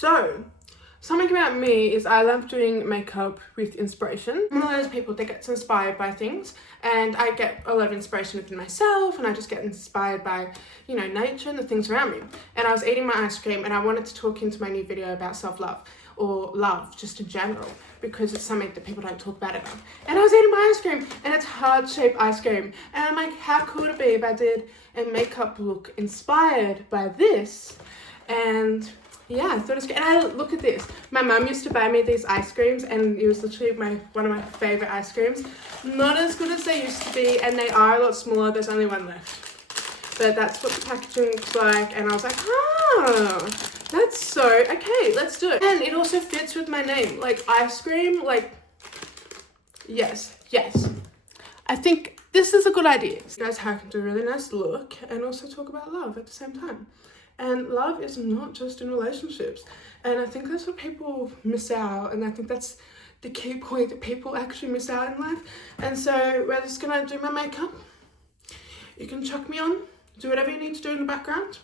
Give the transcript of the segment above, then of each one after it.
So, something about me is I love doing makeup with inspiration. I'm one of those people that gets inspired by things, and I get a lot of inspiration within myself, and I just get inspired by, you know, nature and the things around me. And I was eating my ice cream and I wanted to talk into my new video about self-love, or love just in general, because it's something that people don't talk about enough. And I was eating my ice cream, and it's heart-shaped ice cream, and I'm like, how cool would it be if I did a makeup look inspired by this? And yeah, I thought it was good. And look at this. My mum used to buy me these ice creams, and it was literally one of my favourite ice creams. Not as good as they used to be, and they are a lot smaller. There's only one left. But that's what the packaging looks like, and I was like, oh, that's so, okay, let's do it. And it also fits with my name, like ice cream, like, yes. I think this is a good idea. That's how I can do a really nice look and also talk about love at the same time. And love is not just in relationships. And I think that's what people miss out. And I think that's the key point that people actually miss out in life. And so we're just gonna do my makeup. You can chuck me on, do whatever you need to do in the background.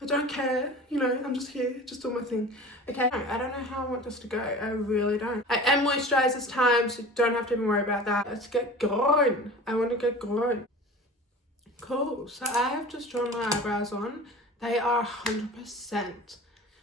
I don't care, you know, I'm just here, just doing my thing. Okay, I don't know how I want this to go. I really don't. I am moisturized this time, so don't have to even worry about that. Let's get going. I want to get going. Cool, so I have just drawn my eyebrows on. They are 100%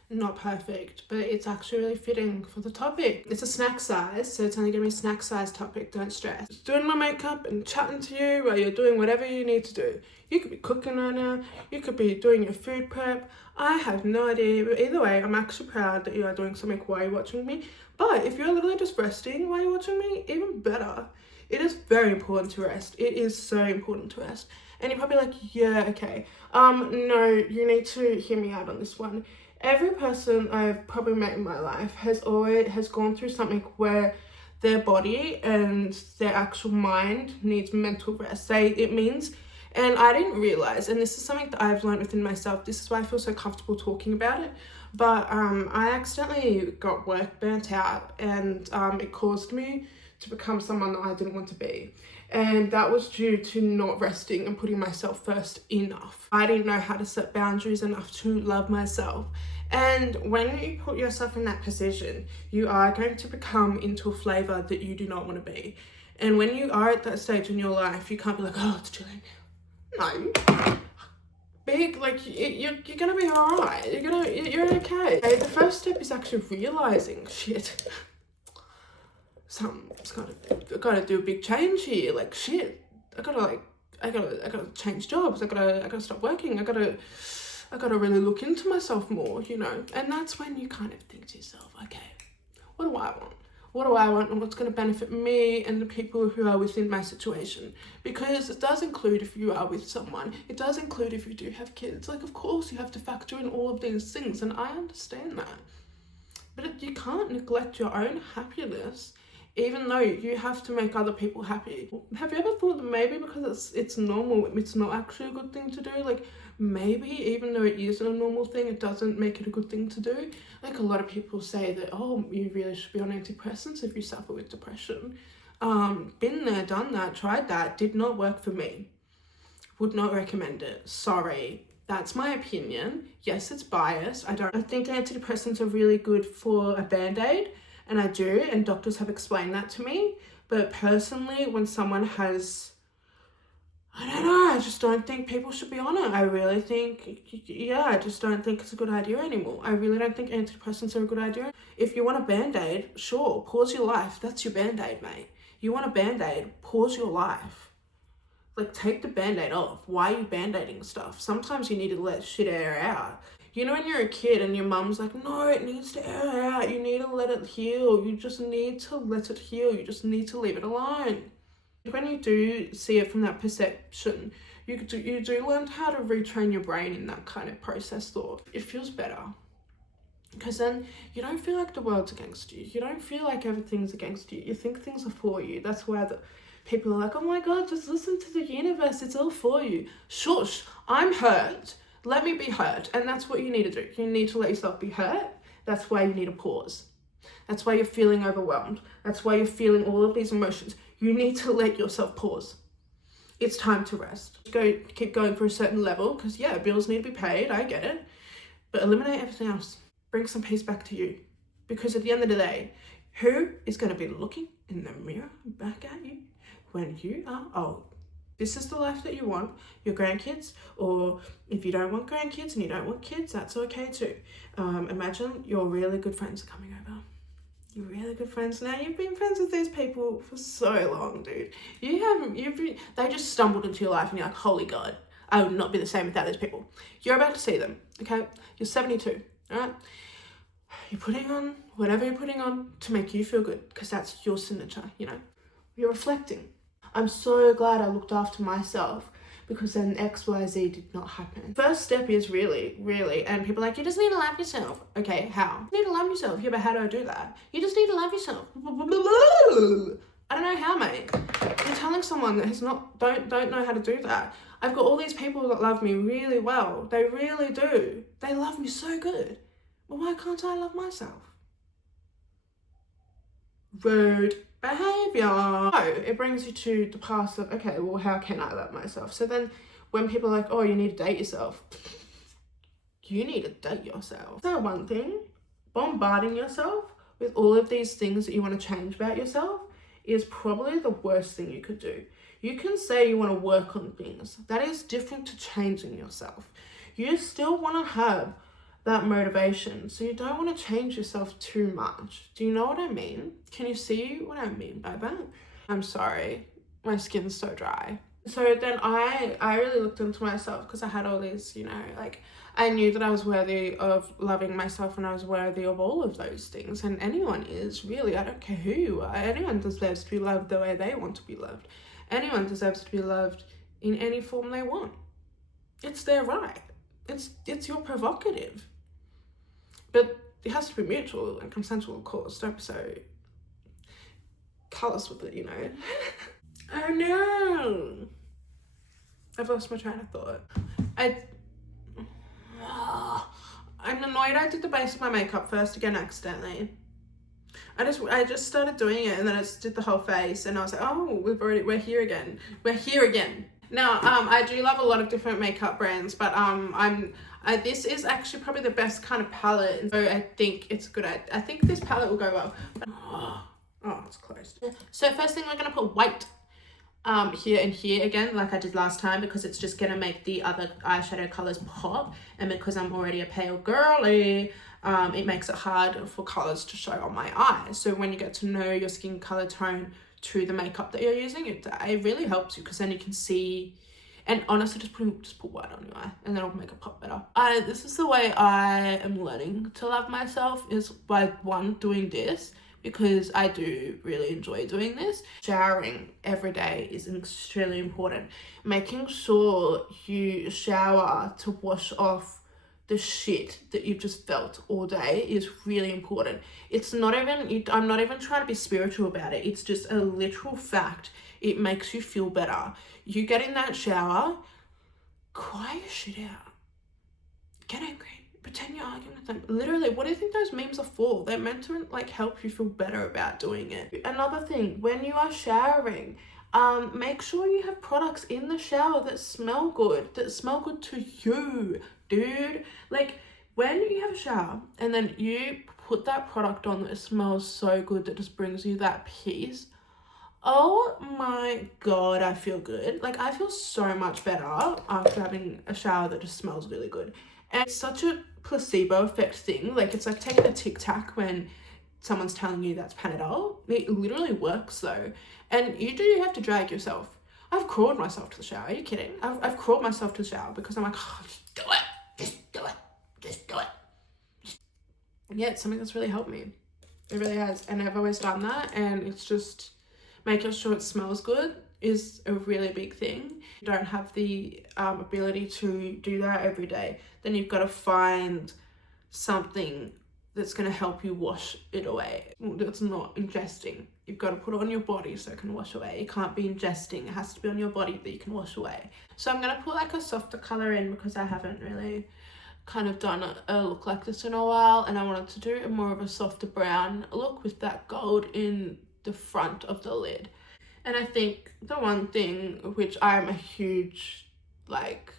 not perfect, but it's actually really fitting for the topic. It's a snack size, so it's only gonna be a snack size topic, don't stress. Just doing my makeup and chatting to you while you're doing whatever you need to do. You could be cooking right now, you could be doing your food prep. I have no idea, but either way, I'm actually proud that you are doing something while you're watching me. But if you're literally just resting while you're watching me, even better. It is very important to rest. It is so important to rest. And you're probably like, yeah, okay. No, you need to hear me out on this one. Every person I've probably met in my life has gone through something where their body and their actual mind needs mental rest. And I didn't realize, and this is something that I've learned within myself, this is why I feel so comfortable talking about it, but I accidentally got work burnt out, and it caused me to become someone that I didn't want to be. And that was due to not resting and putting myself first enough. I didn't know how to set boundaries enough to love myself. And when you put yourself in that position, you are going to become into a flavour that you do not want to be. And when you are at that stage in your life, you can't be like, oh, it's too late now. No. You're gonna be alright. You're okay. The first step is actually realising, shit, I gotta do a big change here. Like, shit, I gotta change jobs. I gotta stop working. I gotta really look into myself more, you know. And that's when you kind of think to yourself, okay, what do I want? What do I want, and what's going to benefit me and the people who are within my situation? Because it does include if you are with someone. It does include if you do have kids. Like, of course, you have to factor in all of these things, and I understand that. But you can't neglect your own happiness, even though you have to make other people happy. Have you ever thought that maybe because it's normal, it's not actually a good thing to do? Like, maybe even though it isn't a normal thing, it doesn't make it a good thing to do. Like, a lot of people say that, oh, you really should be on antidepressants if you suffer with depression. Been there, done that, tried that, did not work for me. Would not recommend it. Sorry. That's my opinion. Yes, it's biased. I think antidepressants are really good for a band-aid, and I do, and doctors have explained that to me. But personally, when someone has, I don't know, I just don't think people should be on it. I really think, I just don't think it's a good idea anymore. I really don't think antidepressants are a good idea. If you want a band-aid, sure, pause your life. That's your band-aid, mate. You want a band-aid, pause your life. Like, take the band-aid off. Why are you band-aiding stuff? Sometimes you need to let shit air out. You know, when you're a kid and your mum's like, no, it needs to air out. You need to let it heal. You just need to let it heal. You just need to leave it alone. When you do see it from that perception, you do learn how to retrain your brain in that kind of process thought. It feels better. Because then you don't feel like the world's against you. You don't feel like everything's against you. You think things are for you. That's why people are like, oh my God, just listen to the universe. It's all for you. Shush, I'm hurt. Let me be hurt. And that's what you need to do. You need to let yourself be hurt. That's why you need a pause. That's why you're feeling overwhelmed. That's why you're feeling all of these emotions. You need to let yourself pause. It's time to rest. Keep going for a certain level, because yeah, bills need to be paid. I get it. But eliminate everything else. bring some peace back to you. Because at the end of the day, who is going to be looking in the mirror back at you when you are old? This is the life that you want, your grandkids, or if you don't want grandkids and you don't want kids, that's okay too. Imagine your really good friends are coming over. You're really good friends now. You've been friends with these people for so long, dude. They just stumbled into your life and you're like, holy God, I would not be the same without these people. You're about to see them, okay? You're 72, all right? You're putting on whatever you're putting on to make you feel good, because that's your signature, you know? You're reflecting. I'm so glad I looked after myself, because then XYZ did not happen. First step is really, and people are like, you just need to love yourself. Okay, how? You need to love yourself. Yeah, but how do I do that? You just need to love yourself. I don't know how, mate. You're telling someone that don't know how to do that. I've got all these people that love me really well. They really do. They love me so good. But why can't I love myself? Rude behavior. So it brings you to the past of, okay, well, how can I love myself? So then when people are like, oh, you need to date yourself, you need to date yourself. So one thing, bombarding yourself with all of these things that you want to change about yourself is probably the worst thing you could do. You can say you want to work on things. That is different to changing yourself. You still want to have that motivation, so you don't want to change yourself too much. Do you know what I mean? Can you see what I mean by that? I'm sorry, my skin's so dry. So then I really looked into myself, because I had all these, you know, like, I knew that I was worthy of loving myself and I was worthy of all of those things, and anyone is, really. I don't care who you are. Anyone deserves to be loved the way they want to be loved. Anyone deserves to be loved in any form they want. It's their right. It's your prerogative. But it has to be mutual and consensual, of course. Don't be so callous with it, you know. Oh no! I've lost my train of thought. I'm annoyed I did the base of my makeup first again accidentally. I just started doing it, and then I just did the whole face, and I was like, oh, we're here again. We're here again. Now, I do love a lot of different makeup brands, but this is actually probably the best kind of palette, so I think it's good. I think this palette will go well. But, oh, it's closed. So first thing, we're gonna put white here and here again, like I did last time, because it's just gonna make the other eyeshadow colors pop, and because I'm already a pale girly, it makes it hard for colors to show on my eyes. So when you get to know your skin color tone to the makeup that you're using, it really helps you, because then you can see. And honestly, just put white on your eye, and then it'll make it pop better. This is the way I am learning to love myself, is by doing this, because I do really enjoy doing this. Showering every day is extremely important. Making sure you shower to wash off the shit that you've just felt all day is really important. It's not even, I'm not even trying to be spiritual about it. It's just a literal fact. It makes you feel better. You get in that shower, cry your shit out. Get angry. Pretend you're arguing with them. Literally, what do you think those memes are for? They're meant to like help you feel better about doing it. Another thing, when you are showering, make sure you have products in the shower that smell good to you, dude. Like, when you have a shower and then you put that product on that smells so good, that just brings you that peace, oh my God, I feel good. Like, I feel so much better after having a shower that just smells really good. And it's such a placebo effect thing. Like, it's like taking a Tic Tac when someone's telling you that's Panadol. It literally works though. And you do have to drag yourself. I've crawled myself to the shower. Are you kidding? I've crawled myself to the shower because I'm like, oh, just do it. Just do it. Just do it. Yeah, it's something that's really helped me. It really has. And I've always done that. And it's just making sure it smells good is a really big thing. You don't have the ability to do that every day. Then you've got to find something that's going to help you wash it away. That's not ingesting. You've got to put it on your body so it can wash away. It can't be ingesting. It has to be on your body that you can wash away. So I'm going to put like a softer colour in, because I haven't really kind of done a look like this in a while, and I wanted to do more of a softer brown look with that gold in the front of the lid. And I think the one thing which I'm a huge like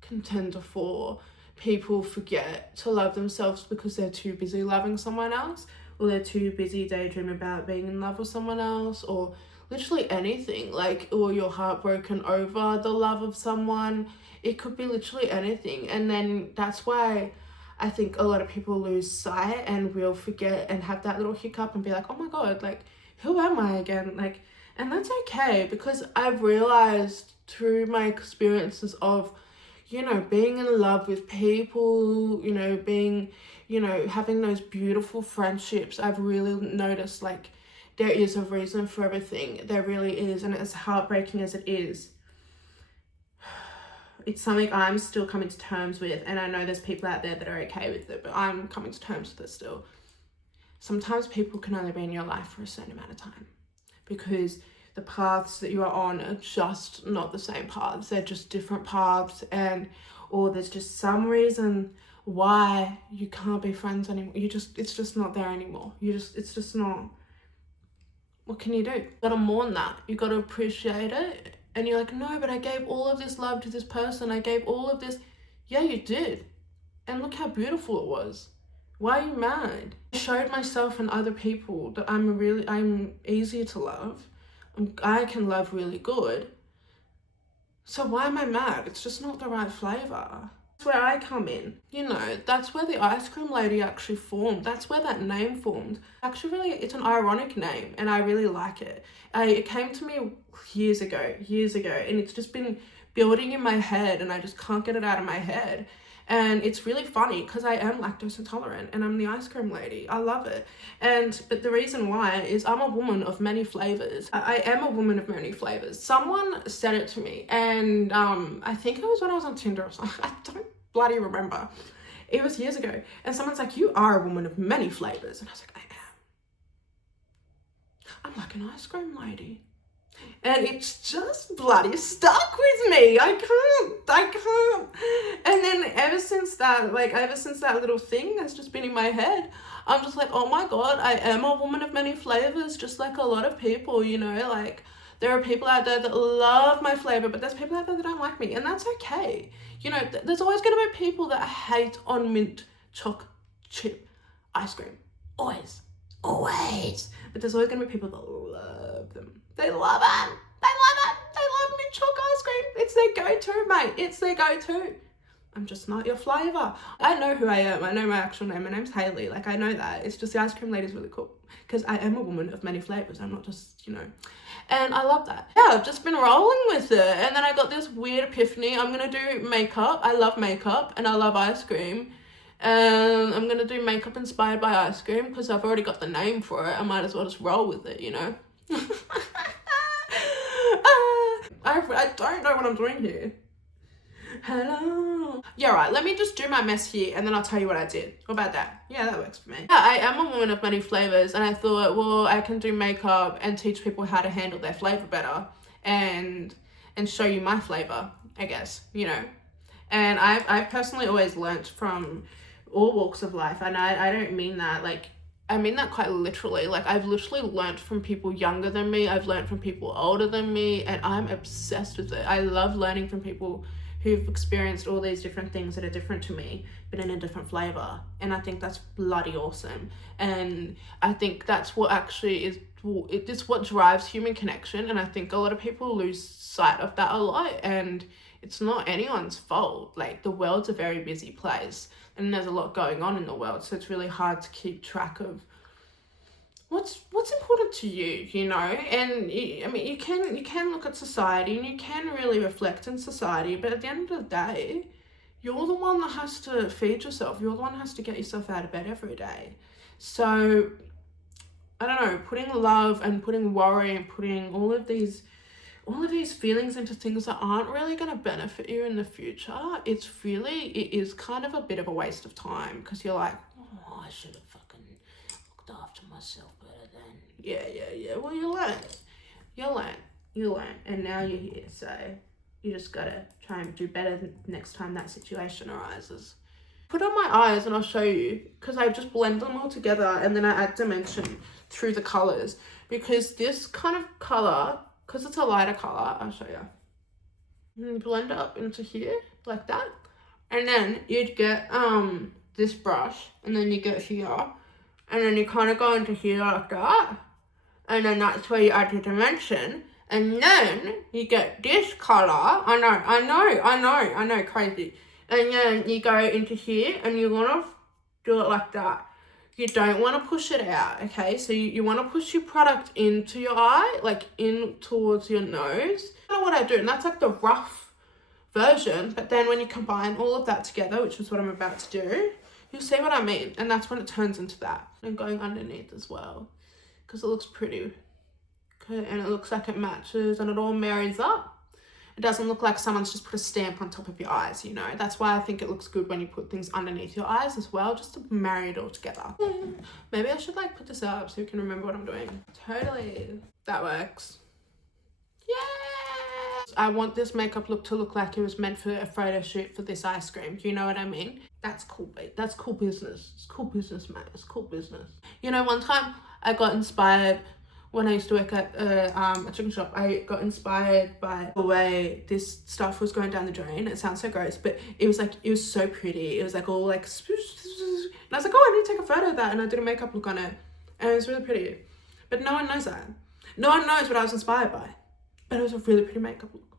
contender for people forget to love themselves because they're too busy loving someone else, or they're too busy daydreaming about being in love with someone else, or literally anything, like, or you're heartbroken over the love of someone. It could be literally anything. And then that's why I think a lot of people lose sight and will forget and have that little hiccup and be like, oh my God, like, who am I again? Like, and that's okay, because I've realized through my experiences of, you know, being in love with people, you know, being, you know, having those beautiful friendships, I've really noticed, like, there is a reason for everything. There really is. And as heartbreaking as it is, it's something I'm still coming to terms with. And I know there's people out there that are okay with it, but I'm coming to terms with it still. Sometimes people can only be in your life for a certain amount of time, because the paths that you are on are just not the same paths. They're just different paths, and or there's just some reason why you can't be friends anymore. It's just not there anymore. It's just not. What can you do? You gotta mourn that. You gotta appreciate it. And you're like, no, but I gave all of this love to this person. I gave all of this. Yeah, you did. And look how beautiful it was. Why are you mad? I showed myself and other people that I'm easier to love. I can love really good. So why am I mad? It's just not the right flavour. That's where I come in. You know, that's where the ice cream lady actually formed. That's where that name formed. Actually, really, it's an ironic name, and I really like it. It came to me years ago, and it's just been building in my head, and I just can't get it out of my head. And it's really funny because I am lactose intolerant and I'm the ice cream lady. I love it. But the reason why is I'm a woman of many flavors. I am a woman of many flavors. Someone said it to me, and I think it was when I was on Tinder or something. I don't bloody remember. It was years ago. And someone's like, you are a woman of many flavors. And I was like, I am. I'm like an ice cream lady. And it's just bloody stuck with me. I can't. And then ever since that little thing has just been in my head, I'm just like, oh my God, I am a woman of many flavors, just like a lot of people, you know, like there are people out there that love my flavor, but there's people out there that don't like me, and that's okay. You know, there's always going to be people that hate on mint choc chip ice cream. Always. But there's always going to be people that love them. They love it. They love mint choc ice cream. It's their go-to, mate. It's their go-to. I'm just not your flavour. I know who I am. I know my actual name. My name's Hayley. Like, I know that. It's just the ice cream lady is really cool because I am a woman of many flavours. I'm not just, you know. And I love that. Yeah, I've just been rolling with it. And then I got this weird epiphany. I'm going to do makeup. I love makeup and I love ice cream. And I'm going to do makeup inspired by ice cream because I've already got the name for it. I might as well just roll with it, you know. I don't know what I'm doing here. Hello. Yeah, right. Let me just do my mess here and then I'll tell you what I did. What about that? Yeah, that works for me. Yeah, I am a woman of many flavors, and I thought, well, I can do makeup and teach people how to handle their flavor better and show you my flavor, I guess, you know. And I've personally always learnt from all walks of life, and I don't mean that like, I mean that quite literally. Like, I've literally learnt from people younger than me. I've learnt from people older than me, and I'm obsessed with it. I love learning from people who've experienced all these different things that are different to me, but in a different flavor. And I think that's bloody awesome. And I think that's what actually is, it's what drives human connection. And I think a lot of people lose sight of that a lot. And it's not anyone's fault. Like, the world's a very busy place and there's a lot going on in the world. So it's really hard to keep track of what's important to you, you know. And I mean, you can look at society and you can really reflect in society, but at the end of the day, you're the one that has to feed yourself. You're the one that has to get yourself out of bed every day. So I don't know, putting love and putting worry and putting all of these feelings into things that aren't really going to benefit you in the future, it is kind of a bit of a waste of time, because you're like, oh, I should have fucking looked after myself better then. Yeah. Well, you learn, and now you're here, so you just gotta try and do better next time that situation arises. Put on my eyes and I'll show you, because I just blend them all together and then I add dimension through the colors, because this kind of color, because it's a lighter color, I'll show you. And blend it up into here like that, And then you'd get this brush, and then you get here, and then you kind of go into here like that, and then that's where you add your dimension, and then you get this color. I know, crazy. And then you go into here, and you want to do it like that. You don't want to push it out, okay? So you want to push your product into your eye, like in towards your nose. I don't know what I do, and that's like the rough version, but then when you combine all of that together, which is what I'm about to do, you'll see what I mean, and that's when it turns into that. And going underneath as well, because it looks pretty, okay, and it looks like it matches and it all marries up. It doesn't look like someone's just put a stamp on top of your eyes, you know. That's why I think it looks good when you put things underneath your eyes as well, just to marry it all together. Maybe I should like put this up so you can remember what I'm doing. Totally. That works. Yeah. I want this makeup look to look like it was meant for a photo shoot for this ice cream. Do you know what I mean? That's cool, babe. That's cool business. It's cool business, mate. It's cool business. You know, one time I got inspired when I used to work at a chicken shop. I got inspired by the way this stuff was going down the drain. It sounds so gross, but it was so pretty. It was like all like, and I was like, oh, I need to take a photo of that. And I did a makeup look on it, and it was really pretty. But no one knows that. No one knows what I was inspired by. But it was a really pretty makeup look.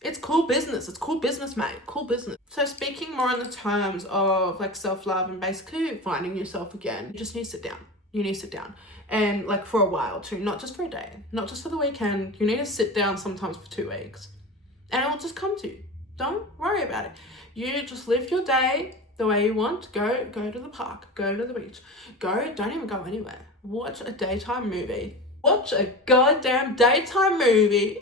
It's cool business. It's cool business, mate. Cool business. So speaking more in the terms of like self-love and basically finding yourself again, you just need to sit down. You need to sit down. And like for a while too, not just for a day, not just for the weekend. You need to sit down sometimes for 2 weeks. And it will just come to you. Don't worry about it. You just live your day the way you want. Go to the park. Go to the beach. Don't even go anywhere. Watch a daytime movie. Watch a goddamn daytime movie.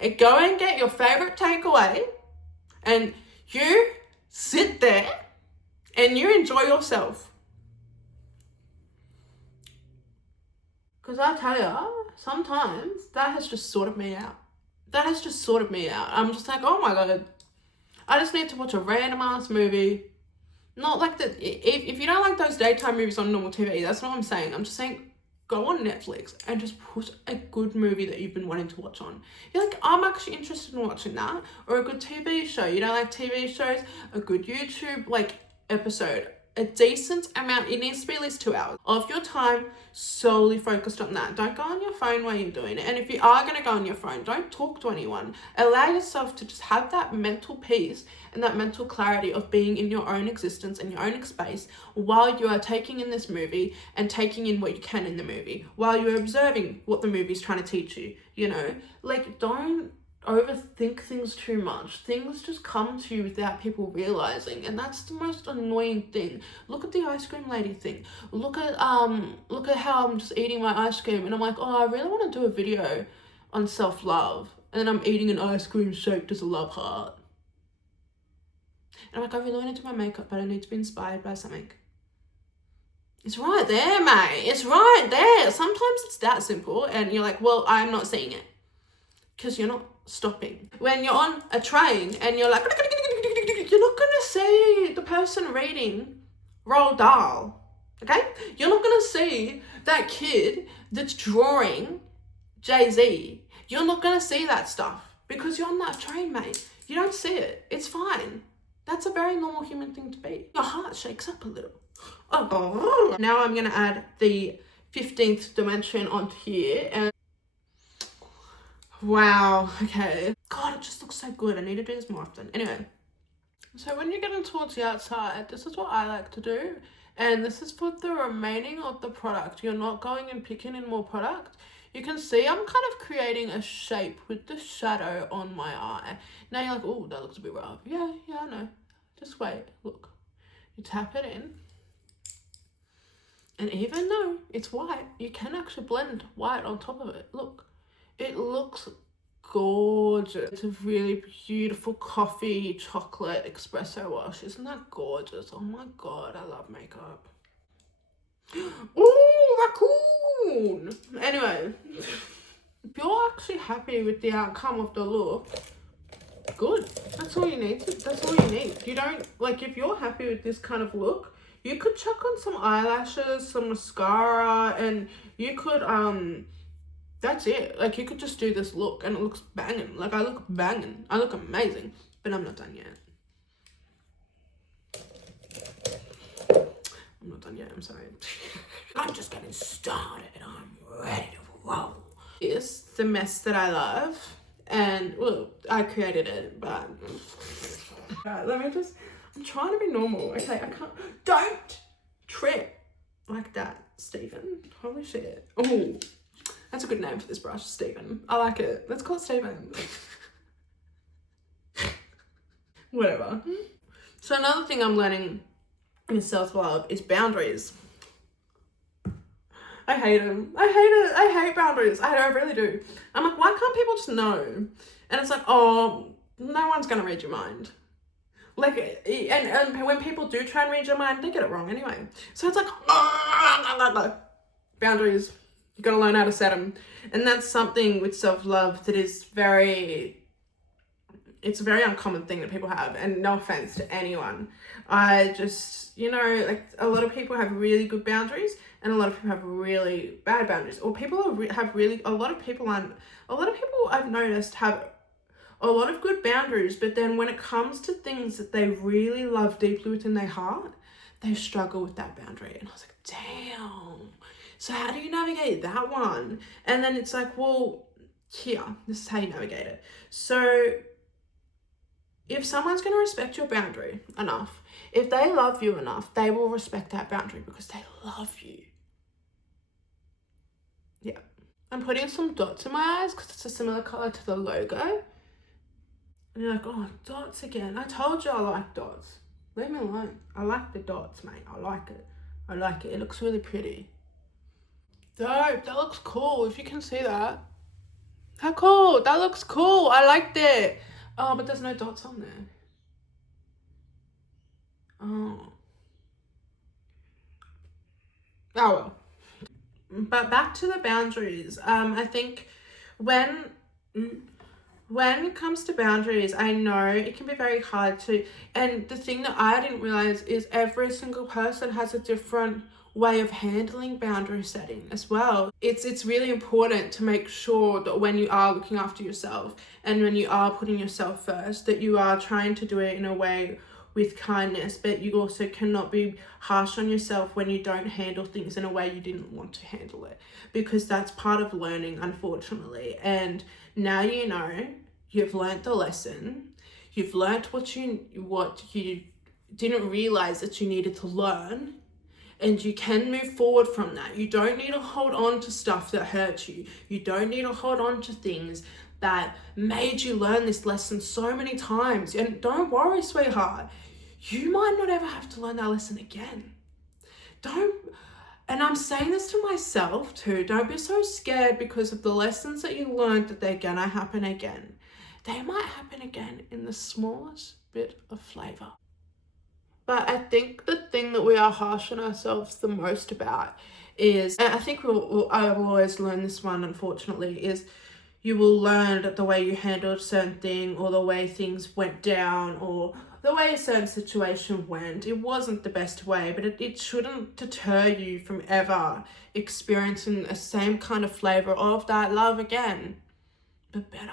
And go and get your favorite takeaway. And you sit there and you enjoy yourself. Because I tell you, sometimes that has just sorted me out. That has just sorted me out. I'm just like, oh my God, I just need to watch a random ass movie. Not like that. If you don't like those daytime movies on normal TV, that's not what I'm saying. I'm just saying, go on Netflix and just put a good movie that you've been wanting to watch on. You're like, I'm actually interested in watching that. Or a good TV show. You don't like TV shows? A good YouTube like episode. A decent amount, it needs to be at least 2 hours of your time solely focused on that. Don't go on your phone while you're doing it. And if you are going to go on your phone, don't talk to anyone. Allow yourself to just have that mental peace and that mental clarity of being in your own existence and your own space while you are taking in this movie and taking in what you can in the movie, while you're observing what the movie's trying to teach you, you know? Like, don't overthink things too much. Things just come to you without people realizing, and that's the most annoying thing. Look at the ice cream lady thing. Look at how I'm just eating my ice cream and I'm like, oh, I really want to do a video on self-love, and then I'm eating an ice cream shaped as a love heart, and I'm like, I really want to do my makeup, but I need to be inspired by something. It's right there, mate. It's right there. Sometimes it's that simple, and you're like, well, I'm not seeing it because you're not stopping. When you're on a train and you're like, you're not gonna see the person reading Roald Dahl, okay? You're not gonna see that kid that's drawing Jay-Z. You're not gonna see that stuff because you're on that train, mate. You don't see it. It's fine. That's a very normal human thing to be. Your heart shakes up a little. Oh. Now I'm gonna add the 15th dimension onto here, and wow, okay. God, it just looks so good. I need to do this more often. Anyway, so when you're getting towards the outside, this is what I like to do. And this is for the remaining of the product. You're not going and picking in more product. You can see I'm kind of creating a shape with the shadow on my eye. Now you're like, oh, that looks a bit rough. Yeah, I know. Just wait, look. You tap it in. And even though it's white, you can actually blend white on top of it. Look. It looks gorgeous. It's a really beautiful coffee chocolate espresso wash. Isn't that gorgeous? Oh my God, I love makeup. Ooh, raccoon! Anyway, if you're actually happy with the outcome of the look, good. That's all you need. That's all you need. You don't, like, if you're happy with this kind of look, you could chuck on some eyelashes, some mascara, and you could, that's it. Like, you could just do this look and it looks banging. Like, I look banging. I look amazing. But I'm not done yet. I'm not done yet, I'm sorry. I'm just getting started. I'm ready to roll. It's the mess that I love. And, well, I created it, but... Right, I'm trying to be normal, okay? I can't... Don't trip like that, Stephen. Holy shit. Oh, that's a good name for this brush, Stephen. I like it. Let's call it Stephen. Whatever. So another thing I'm learning in self-love is boundaries. I hate them. I hate it. I hate boundaries. I really do. I'm like, why can't people just know? And it's like, oh, no one's going to read your mind. Like, and when people do try and read your mind, they get it wrong anyway. So it's like, boundaries. You got to learn how to set them. And that's something with self-love that is it's a very uncommon thing that people have, and no offense to anyone. I just, like, a lot of people have really good boundaries and a lot of people have really bad boundaries, or a lot of people I've noticed have a lot of good boundaries, but then when it comes to things that they really love deeply within their heart, they struggle with that boundary. And I was like, damn. So how do you navigate that one? And then it's like, well, here, this is how you navigate it. So if someone's going to respect your boundary enough, if they love you enough, they will respect that boundary because they love you. Yeah. I'm putting some dots in my eyes because it's a similar color to the logo. And you're like, oh, dots again. I told you I like dots. Leave me alone. I like the dots, mate. I like it. I like it. It looks really pretty. Dope. That looks cool. If you can see that. How cool. That looks cool. I liked it. Oh, but there's no dots on there. Oh. Oh well. But back to the boundaries. I think when it comes to boundaries, I know it can be very hard to, and the thing that I didn't realize is every single person has a different way of handling boundary setting as well. It's really important to make sure that when you are looking after yourself and when you are putting yourself first, that you are trying to do it in a way with kindness, but you also cannot be harsh on yourself when you don't handle things in a way you didn't want to handle it, because that's part of learning, unfortunately. And now you've learnt the lesson, you've learnt what you didn't realize that you needed to learn, and you can move forward from that. You don't need to hold on to stuff that hurt you. You don't need to hold on to things that made you learn this lesson so many times. And don't worry, sweetheart, you might not ever have to learn that lesson again. And I'm saying this to myself too, don't be so scared because of the lessons that you learned that they're gonna happen again. They might happen again in the smallest bit of flavour. But I think the thing that we are harsh on ourselves the most about is, and I think I will always learn this one, unfortunately, is you will learn that the way you handled a certain thing, or the way things went down, or the way a certain situation went, it wasn't the best way, but it shouldn't deter you from ever experiencing the same kind of flavour of that love again, but better.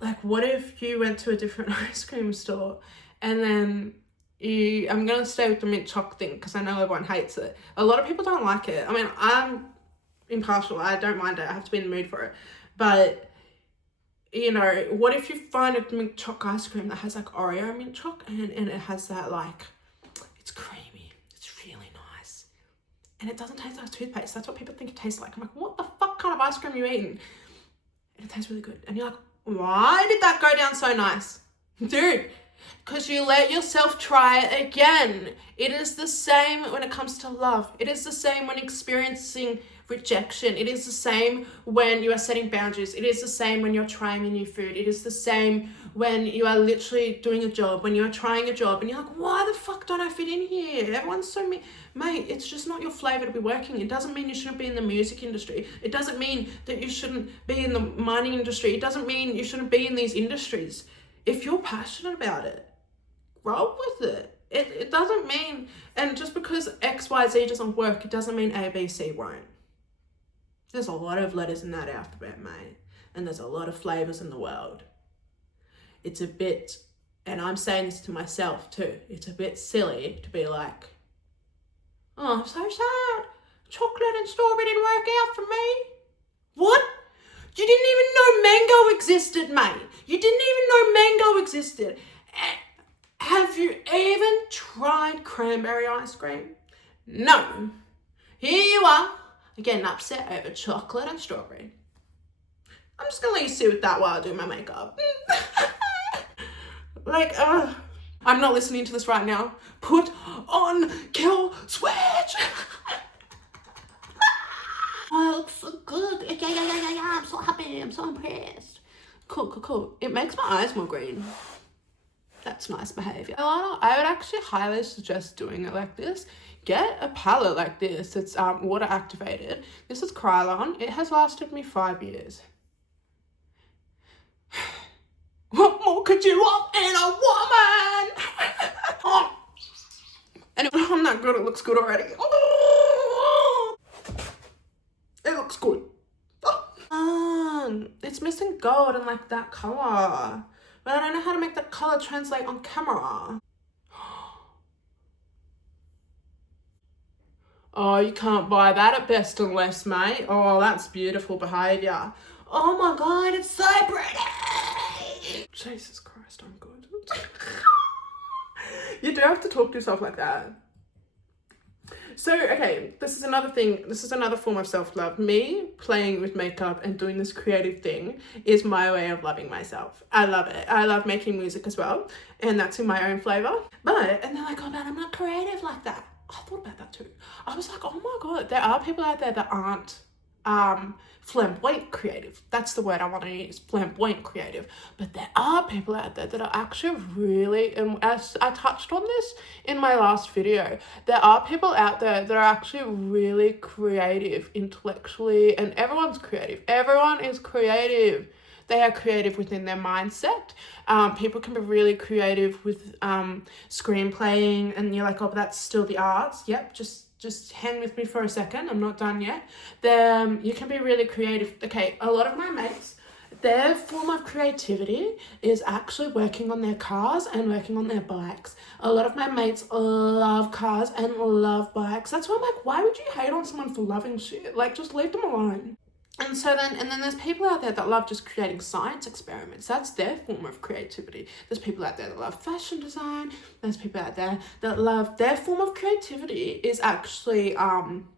Like, what if you went to a different ice cream store and then I'm going to stay with the mint choc thing because I know everyone hates it. A lot of people don't like it. I mean, I'm impartial. I don't mind it. I have to be in the mood for it. But, what if you find a mint choc ice cream that has like Oreo mint choc and it has that like, it's creamy. It's really nice. And it doesn't taste like toothpaste. That's what people think it tastes like. I'm like, what the fuck kind of ice cream are you eating? And it tastes really good. And you're like, why did that go down so nice? Dude. Because you let yourself try it again. It is the same when it comes to love. It is the same when experiencing rejection. It is the same when you are setting boundaries. It is the same when you're trying a new food. It is the same when you are literally doing a job, when you're trying a job and you're like, why the fuck don't I fit in here? Everyone's so mean. Mate, it's just not your flavour to be working. It doesn't mean you shouldn't be in the music industry. It doesn't mean that you shouldn't be in the mining industry. It doesn't mean you shouldn't be in these industries. If you're passionate about it, roll with it. It doesn't mean, and just because XYZ doesn't work, it doesn't mean ABC won't. There's a lot of letters in that alphabet, mate. And there's a lot of flavours in the world. It's a bit, and I'm saying this to myself too, it's a bit silly to be like, Oh, I'm so sad. Chocolate and strawberry didn't work out for me. What? You didn't even know mango existed, mate. You didn't even know mango existed. Have you even tried cranberry ice cream? No. Here you are, getting upset over chocolate and strawberry. I'm just gonna let you sit with that while I do my makeup. I'm not listening to this right now. Put on kill switch. Oh, it looks so good. Yeah. I'm so happy. I'm so impressed. Cool. It makes my eyes more green. That's nice behaviour. I would actually highly suggest doing it like this. Get a palette like this. It's water activated. This is Krylon. It has lasted me 5 years. What more could you want in a woman? Oh. Anyway, I'm not good. It looks good already. Oh. It looks good. It's missing gold and like that colour. But I don't know how to make that colour translate on camera. Oh, you can't buy that at Best and West, mate. Oh, that's beautiful behaviour. Oh my God, it's so pretty. Jesus Christ, I'm good. You do have to talk to yourself like that. So, okay, this is another thing. This is another form of self-love. Me playing with makeup and doing this creative thing is my way of loving myself. I love it. I love making music as well. And that's in my own flavour. And they're like, oh man, I'm not creative like that. I thought about that too. I was like, oh my God, there are people out there that aren't flamboyant creative. That's the word I want to use, flamboyant creative. But there are people out there that are actually really, and as I touched on this in my last video, there are people out there that are actually really creative intellectually, and everyone's creative. Everyone is creative. They are creative within their mindset. People can be really creative with screenplaying, and you're like, oh, but that's still the arts. Yep, just hang with me for a second. I'm not done yet. You can be really creative. Okay, a lot of my mates, their form of creativity is actually working on their cars and working on their bikes. A lot of my mates love cars and love bikes. That's why I'm like, why would you hate on someone for loving shit? Like, just leave them alone. And then there's people out there that love just creating science experiments. That's their form of creativity. There's people out there that love fashion design. There's people out there that love, their form of creativity is actually on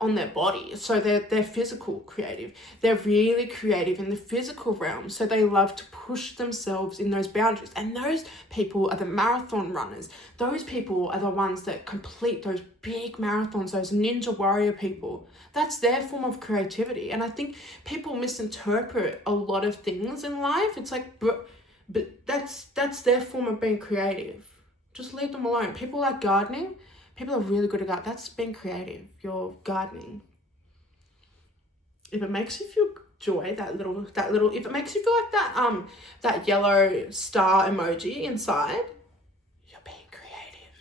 their body. So they're physical creative. They're really creative in the physical realm. So they love to push themselves in those boundaries. And those people are the marathon runners. Those people are the ones that complete those big marathons, those ninja warrior people. That's their form of creativity. And I think people misinterpret a lot of things in life. It's like, but that's their form of being creative. Just leave them alone. People like gardening. People are really good at that. That's being creative. You're gardening. If it makes you feel joy, that little, if it makes you feel like that yellow star emoji inside, you're being creative.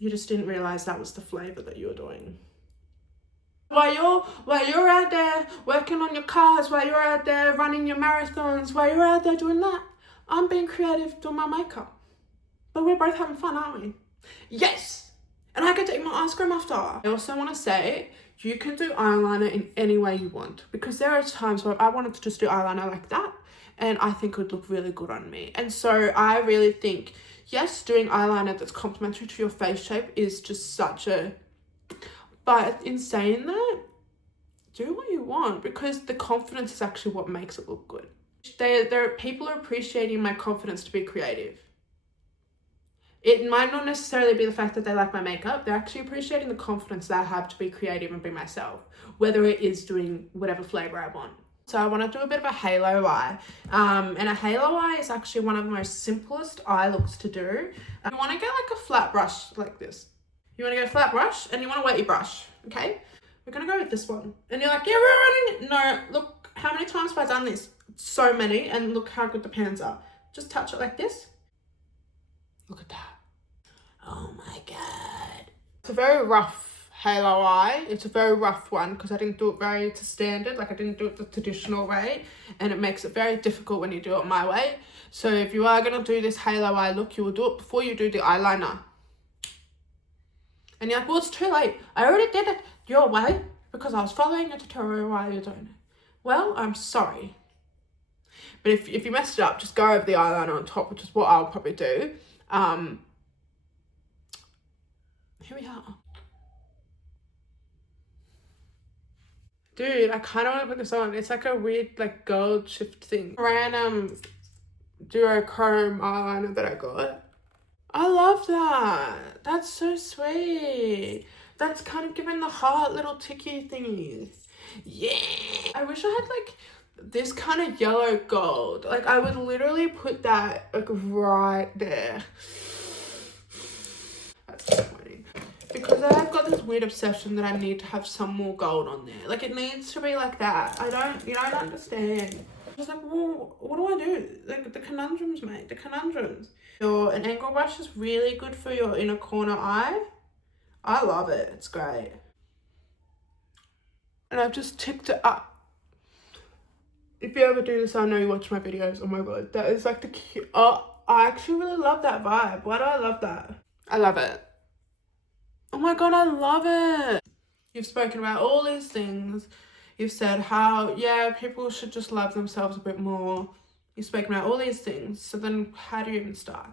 You just didn't realize that was the flavor that you were doing. While you're out there working on your cars, while you're out there running your marathons, while you're out there doing that, I'm being creative doing my makeup. But we're both having fun, aren't we? Yes! And I get to eat my ice cream after. I also want to say, you can do eyeliner in any way you want, because there are times where I wanted to just do eyeliner like that, and I think it would look really good on me. And so I really think, yes, doing eyeliner that's complementary to your face shape is just such a... But in saying that, do what you want, because the confidence is actually what makes it look good. People are appreciating my confidence to be creative. It might not necessarily be the fact that they like my makeup. They're actually appreciating the confidence that I have to be creative and be myself, whether it is doing whatever flavour I want. So I want to do a bit of a halo eye. And a halo eye is actually one of the most simplest eye looks to do. You want to get like a flat brush like this. You want to get a flat brush and you want to wet your brush, okay? We're going to go with this one. And you're like, yeah, we're running. No, look, how many times have I done this? So many, and look how good the pans are. Just touch it like this. Look at that. Oh my God. It's a very rough halo eye. It's a very rough one because I didn't do it very to standard. Like I didn't do it the traditional way, and it makes it very difficult when you do it my way. So if you are going to do this halo eye look, you will do it before you do the eyeliner. And you're like, well, it's too late. I already did it your way because I was following a tutorial while you're doing it. Well, I'm sorry. But if you messed it up, just go over the eyeliner on top, which is what I'll probably do. Here we are. Dude, I kind of want to put this on. It's like a weird, like, gold shift thing. Random duochrome eyeliner that I got. I love that. That's so sweet. That's kind of giving the heart little ticky thingies. Yeah. I wish I had, like, this kind of yellow gold. Like, I would literally put that, like, right there. That's disappointing. Because I've got this weird obsession that I need to have some more gold on there. Like, it needs to be like that. You don't understand. I was like, well, what do I do? Like, the conundrums, mate, the conundrums. An angle brush is really good for your inner corner eye. I love it. It's great. And I've just ticked it up. If you ever do this, I know you watch my videos. Oh my god, that is like the cute. Oh, I actually really love that vibe. Why do I love that? I love it. Oh my god, I love it. You've spoken about all these things. You've said how, yeah, people should just love themselves a bit more. You've spoken about all these things. So then how do you even start?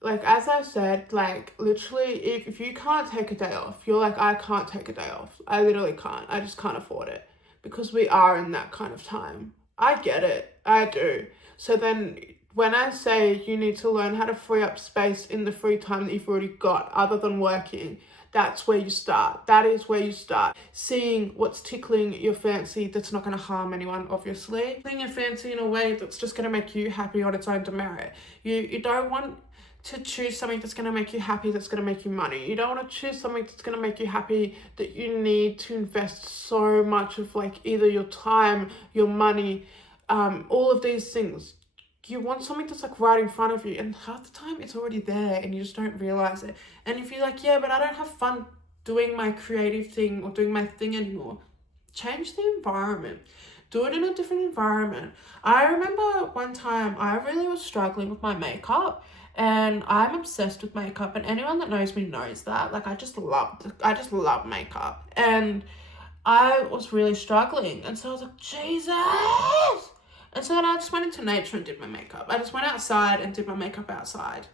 Like, as I said, like, literally, if you can't take a day off, you're like, I can't take a day off. I literally can't. I just can't afford it. Because we are in that kind of time. I get it. I do. So then when I say you need to learn how to free up space in the free time that you've already got other than working, that's where you start. That is where you start. Seeing what's tickling your fancy that's not going to harm anyone, obviously. Tickling your fancy in a way that's just going to make you happy on its own demerit. You don't want to choose something that's going to make you happy, that's going to make you money. You don't want to choose something that's going to make you happy that you need to invest so much of, like, either your time, your money, all of these things. You want something that's, like, right in front of you, and half the time it's already there and you just don't realize it. And if you're like, yeah, but I don't have fun doing my creative thing or doing my thing anymore, change the environment. Do it in a different environment. I remember one time I really was struggling with my makeup, and I'm obsessed with makeup, and anyone that knows me knows that. Like, I just love makeup, and I was really struggling, and so I was like, Jesus. And so then I just went into nature and did my makeup. I just went outside and did my makeup outside.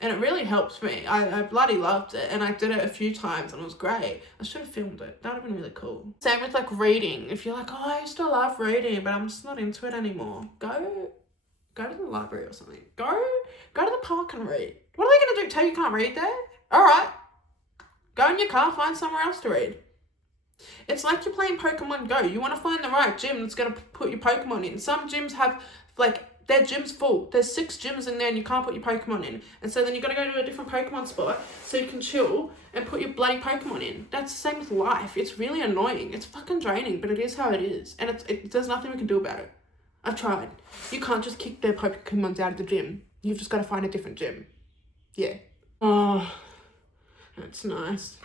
And it really helped me. I bloody loved it. And I did it a few times and it was great. I should have filmed it. That would have been really cool. Same with, like, reading. If you're like, oh, I used to love reading, but I'm just not into it anymore. Go to the library or something. Go to the park and read. What are they going to do? Tell you can't read there? All right. Go in your car, find somewhere else to read. It's like you're playing Pokemon Go. You want to find the right gym that's going to put your Pokemon in. Some gyms have, like, their gym's full. There's 6 gyms in there and you can't put your Pokemon in. And so then you've got to go to a different Pokemon spot so you can chill and put your bloody Pokemon in. That's the same with life. It's really annoying. It's fucking draining, but it is how it is. And there's nothing we can do about it. I've tried. You can't just kick their Pokemons out of the gym. You've just got to find a different gym. Yeah. Oh, that's nice.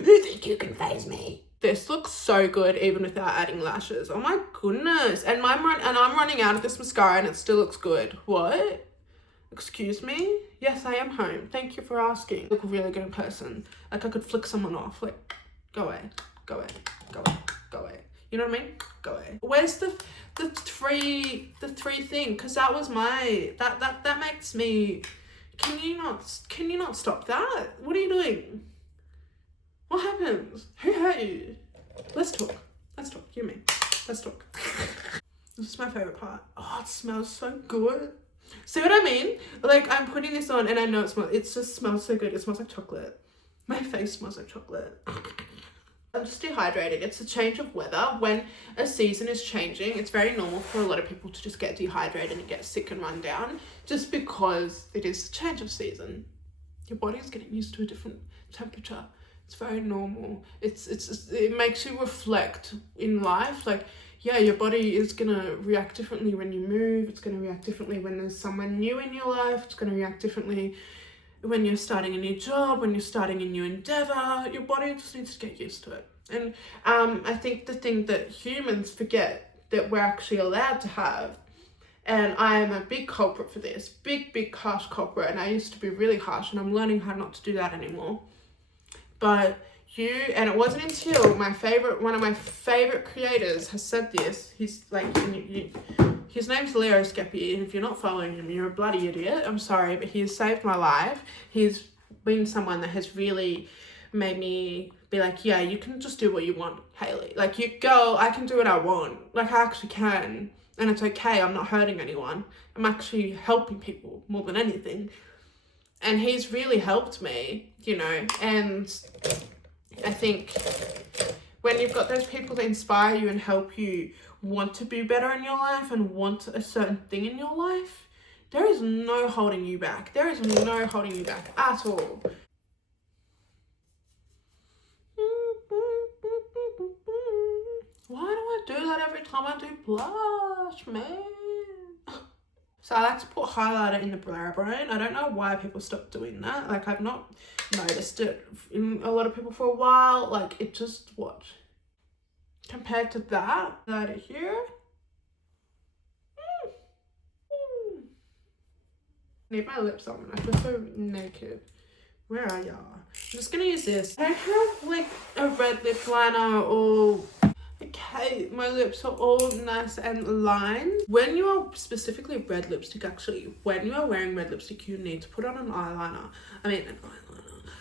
You think you can faze me? This looks so good even without adding lashes. Oh my goodness. And I'm running out of this mascara and it still looks good. What? Excuse me? Yes, I am home. Thank you for asking. I look really good in person. Like, I could flick someone off. Like, go away. Go away. Go away. Go away. You know what I mean? Go away. Where's the three thing? Because that was my that makes me. Can you not stop that? What are you doing? What happens? Who hurt you? Let's talk. You and me. Let's talk. This is my favorite part. Oh, it smells so good. See what I mean? Like, I'm putting this on and I know it just smells so good. It smells like chocolate. My face smells like chocolate. I'm just dehydrated. It's a change of weather. When a season is changing, it's very normal for a lot of people to just get dehydrated and get sick and run down, just because it is a change of season. Your body is getting used to a different temperature. It's very normal. It makes you reflect in life. Like, yeah, your body is gonna react differently when you move. It's gonna react differently when there's someone new in your life. It's gonna react differently when you're starting a new job, when you're starting a new endeavor. Your body just needs to get used to it. And I think the thing that humans forget that we're actually allowed to have, And I am a big culprit for this. Big harsh culprit. And I used to be really harsh, and I'm learning how not to do that anymore. But and it wasn't until one of my favorite creators has said this. He's like, his name's Leo Skeppy, and if you're not following him, you're a bloody idiot. I'm sorry, but he has saved my life. He's been someone that has really made me be like, yeah, you can just do what you want, Hayley. Like, you go, I can do what I want. Like, I actually can. And it's okay, I'm not hurting anyone. I'm actually helping people more than anything. And he's really helped me, you know, and I think when you've got those people that inspire you and help you want to be better in your life and want a certain thing in your life, there is no holding you back. There is no holding you back at all. Why do I do that every time I do blush, man? So I like to put highlighter in the brow bone. I don't know why people stop doing that. Like, I've not noticed it in a lot of people for a while. Like, it just, what? Compared to that here. I need my lips on. I feel so naked. Where are y'all? I'm just gonna use this. I have like a red lip liner or... Okay, my lips are all nice and lined. When you are specifically red lipstick, actually, when you are wearing red lipstick, you need to put on an eyeliner.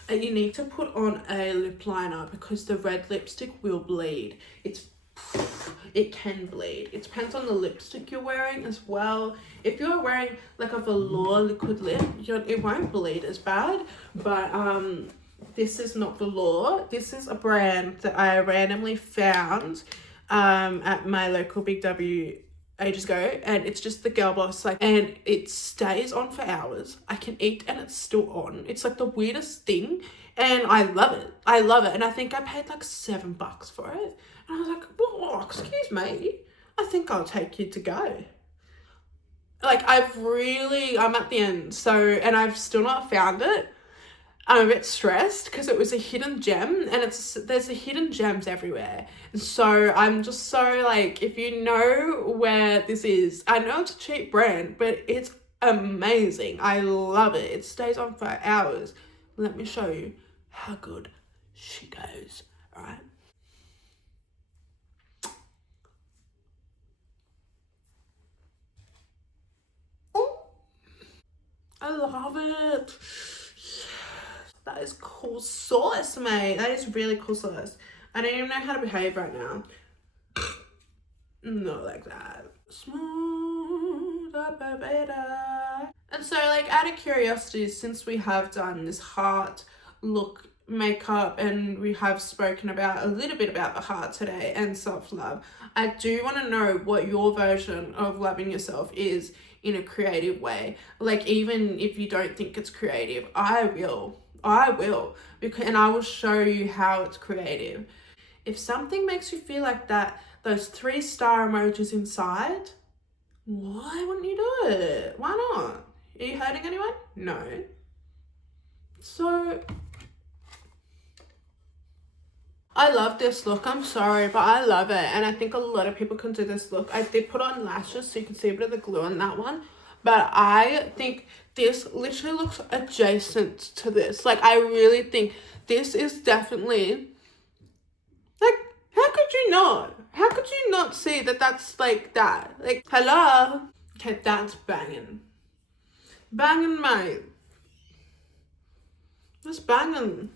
And you need to put on a lip liner because the red lipstick will bleed. It can bleed. It depends on the lipstick you're wearing as well. If you're wearing like a velour liquid lip, it won't bleed as bad. But this is not velour. This is a brand that I randomly found at my local Big W ages ago, and it's just the Girl Boss, like, and it stays on for hours. I can eat and it's still on. It's like the weirdest thing, and I love it. And I think I paid like $7 for it, and I was like, oh, excuse me, I think I'll take you to go. Like, I'm at the end, so, and I've still not found it. I'm a bit stressed because it was a hidden gem, and there's hidden gems everywhere. And so I'm just so like, if you know where this is, I know it's a cheap brand, but it's amazing. I love it. It stays on for hours. Let me show you how good she goes. All right. I love it. That is cool sauce, mate. That is really cool sauce. I don't even know how to behave right now. Not like that. Smooth operator. And so, like, out of curiosity, since we have done this heart look makeup and we have spoken about a little bit about the heart today and self-love, I do want to know what your version of loving yourself is in a creative way. Like, even if you don't think it's creative, I will, because, and I will show you how it's creative. If something makes you feel like that, those 3-star emojis inside, why wouldn't you do it? Why not? Are you hurting anyone? No. So I love this look. I'm sorry, but I love it, and I think a lot of people can do this look. I did put on lashes so you can see a bit of the glue on that one, but I think this literally looks adjacent to this. Like, I really think this is definitely, like, how could you not see that that's like that? Like, hello? Okay, that's banging. Banging, mate. That's banging.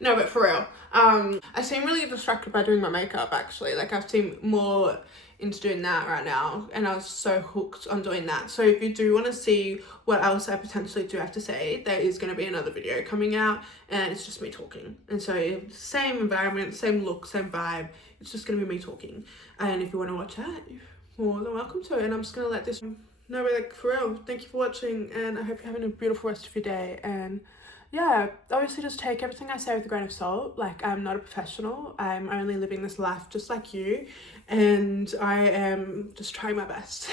No, but for real, I seem really distracted by doing my makeup, actually. Like, I've seen more into doing that right now, and I was so hooked on doing that. So if you do want to see what else I potentially do have to say, there is going to be another video coming out, and it's just me talking. And so same environment, same look, same vibe. It's just going to be me talking. And if you want to watch that, you're more than welcome to. And I'm just going to let this, no, but like, for real, thank you for watching, and I hope you're having a beautiful rest of your day. And yeah, obviously just take everything I say with a grain of salt. Like, I'm not a professional. I'm only living this life just like you, and I am just trying my best.